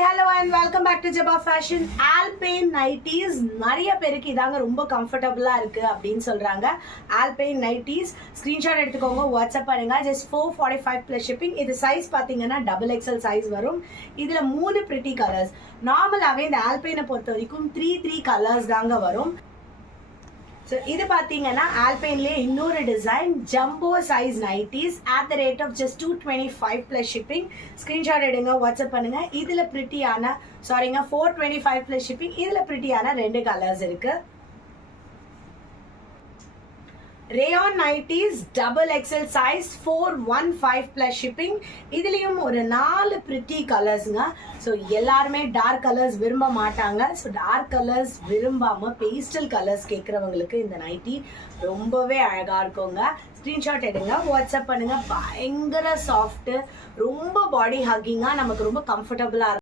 Hi hello and welcome back to Jaba fashion. Alpine nighties நிறைய பேருக்கு இதாங்க ரொம்ப கம்ஃபர்டபுளாக இருக்குது அப்படின்னு சொல்கிறாங்க. ஆல்பைன் நைட்டிஸ் ஸ்க்ரீன்ஷாட் எடுத்துக்கோங்க, வாட்ஸ்அப் பண்ணுங்க. Just 445 plus shipping. இது சைஸ் பார்த்தீங்கன்னா XXL சைஸ் வரும். இதில் 3 பிரிட்டி கலர்ஸ். நார்மலாகவே இந்த ஆல்பைனை பொறுத்த வரைக்கும் 3 கலர்ஸ் தாங்க வரும். ஸோ இது பார்த்தீங்கன்னா ஆல்பைன்லேயே இன்னொரு design jumbo size nighties at the rate of just 225 plus shipping. Screenshot எடுங்க, வாட்ஸ்அப் பண்ணுங்க. இதில் பிரிட்டியான 425 ப்ளஸ் ஷிப்பிங். இதில் பிரிட்டியான 2 கலர்ஸ் இருக்கு. Rayon nighties XXL size 415 plus shipping. இதுலேயும் ஒரு 4 பிரிட்டி கலர்ஸுங்க. ஸோ எல்லாருமே டார்க் கலர்ஸ் விரும்ப மாட்டாங்க. ஸோ டார்க் கலர்ஸ் விரும்பாமல் பேஸ்டல் கலர்ஸ் கேட்குறவங்களுக்கு இந்த நைட்டி ரொம்பவே அழகாக இருக்குங்க. ஸ்க்ரீன்ஷாட் எடுங்க, வாட்ஸ்அப் பண்ணுங்க. பயங்கர சாஃப்ட்டு, ரொம்ப பாடி ஹக்கிங்காக, நமக்கு ரொம்ப கம்ஃபர்டபுளாக இருக்கும்.